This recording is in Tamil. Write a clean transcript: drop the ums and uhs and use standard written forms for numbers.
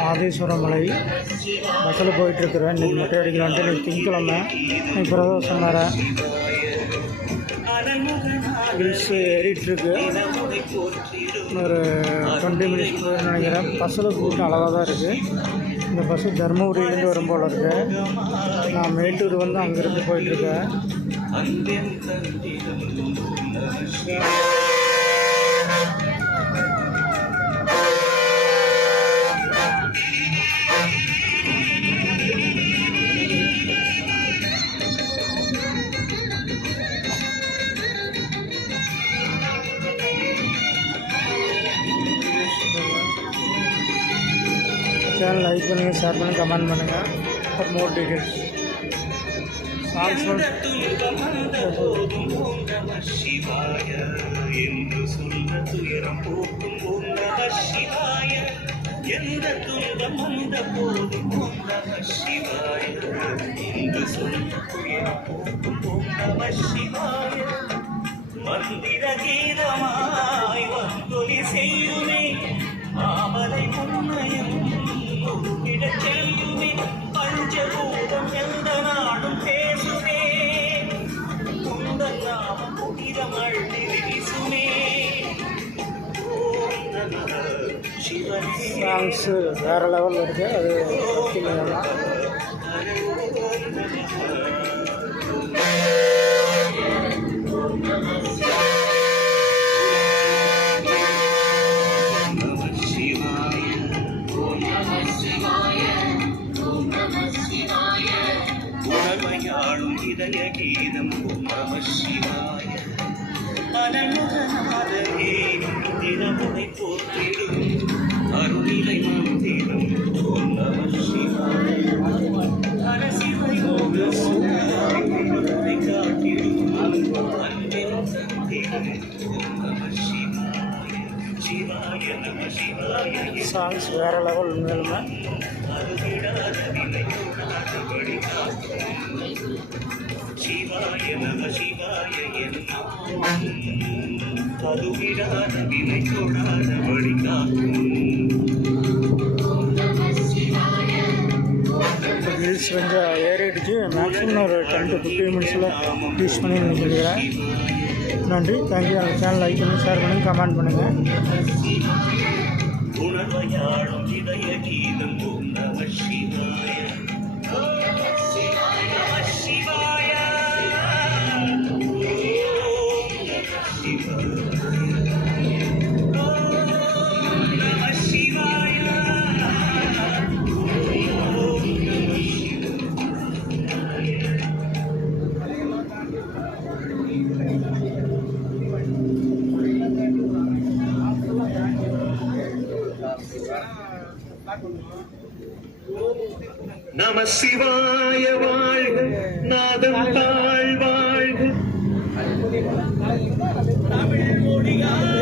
மாதேஸ்வரம் மலை பஸ்ஸில் போயிட்டுருக்குறேன். இன்றைக்கி மொட்டை அடிக்கலான்ட்டு இன்றைக்கி திங்கக்கிழமை பிரதோஷம் வேறு ஹில்ஸ் ஏறிட்டுருக்கு. ஒரு 20 மினிட்ஸ் நினைக்கிறேன். பஸ்ஸில் கூட்டம் அளவாக தான் இருக்குது. இந்த பஸ்ஸு தருமபுரியிலேருந்து வரும் போல் இருக்குது. நான் மேட்டூர் வந்து அங்கேருந்து போயிட்டுருக்கேன். சேனல் லைக் பண்ணுங்கள், ஷேர் பண்ணுங்கள், கமெண்ட் பண்ணுங்கள். For more details. மந்திர கீதமாய் வந்தொலி செய்யுமே மாமலை முன்னையும் செய்யுமே பஞ்சபூதம் எந்த நாடும் பேசுமே உங்கள் நாமம் புனிதம் அள்ளி வீசுமே. சாங்ஸு வேறு லெவலில் இருக்குது. அது உணர்வையாளும் இதய கீதம் ஓம் நம சிவாய. அனமுகநாதனே தினமுனை போற்றிடும் அருளிலை மந்திரம் ஓம் நம சிவாய. அரசிவை ஓகத்தை காட்டிடும் அன்பின் சந்திரம் ஓம் நம சிவாய. சிவாய நம சிவாய. சாங்ஸ் வேறு லெவல் உண்மையிலுமே. சிவாய நம சிவாய பதுவிடாத வினை தொடாத வழி காக்கும். ஹில்ஸ் கொஞ்சம் ஏறிடுச்சு. மேக்ஸிமம் ஒரு 10 to 15 மினிட்ஸில் ரீச் பண்ணி சொல்லிக்கிறேன். நன்றி, தேங்க்யூ. அந்த சேனல் லைக் பண்ணுங்கள், ஷேர் பண்ணுங்கள், கமெண்ட் பண்ணுங்கள். உணர்வையாளும் இதய கீதம் ஓம் நம சிவாய. நம சிவாய வாழ்க, நாதம் தாழ் வாழ்க, தமிழ் மொழியால்